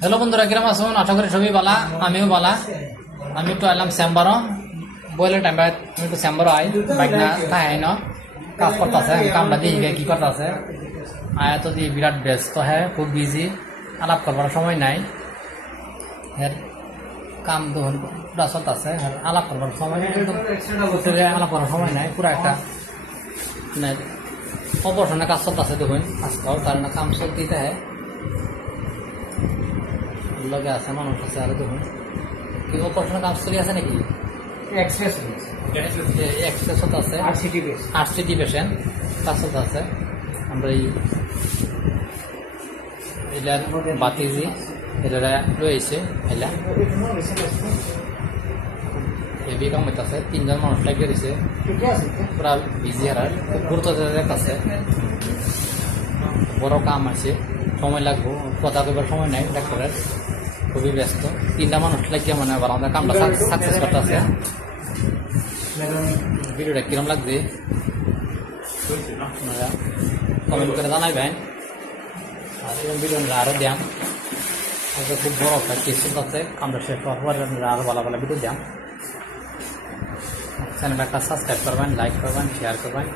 Hello বন্ধুরা, কিরম আছেন? আশা করি সবই বালা, আমিও বালা। আমি একটু আইলাম চেম্বারও বইলে টাইম পাই তুমি একটু চেম্বারও আই বাইক না তাই আই ন কাজ করতে আছে কামটা দিয়ে কি করতে আছে আয়া তো দিয়ে বিরাট ব্যস্ত হ্যাঁ, খুব বিজি, আলাপ করবার সময় নাই। হ্যাঁ কাম তখন পুরা চলতে আছে, আলাপ করবার সময় আলাপ করার সময় নাই, পুরা একটা মানে অপারেশনের কাজ চলতে আছে। দেখুন আজকাল তার না কাম চলতে হ্যাঁ লগে আছে মানুষ আছে। আর দেখুন কি অপারেশনের কাজ চলে আছে নাকি? এক্সপ্রেস চলতে আছে, আরসিটি পেশেন্ট কাজ চলতে আছে। আমরা এলার বাতিজি এরা রয়েছে এলা হেভি কাম হইতেছে, তিনজন মানুষ লাগিয়ে দিছে, পুরা বিজি। আর খুব গুরুত্ব আছে, বড় কাম আছে, সময় লাগবো, কথা কইবার সময় নাই ডাক্তারের, খুবই ব্যস্ত। তিনটা মানুষ লাগিয়ে মানে আবার আমাদের কামটা সাকসেস করতে আছে। ভিডিওটা কিরম লাগবে আপনারা কমেন্ট করে জানাইবেন। আর এরকম ভিডিও আরও দেন, খুব বড় একটা কেস আছে, কামটা শেষ হওয়ার পরে আরও ভালো ভালো ভিডিও দেন। চ্যানেলটা একটা সাবস্ক্রাইব করবেন, লাইক করবেন, শেয়ার করবেন।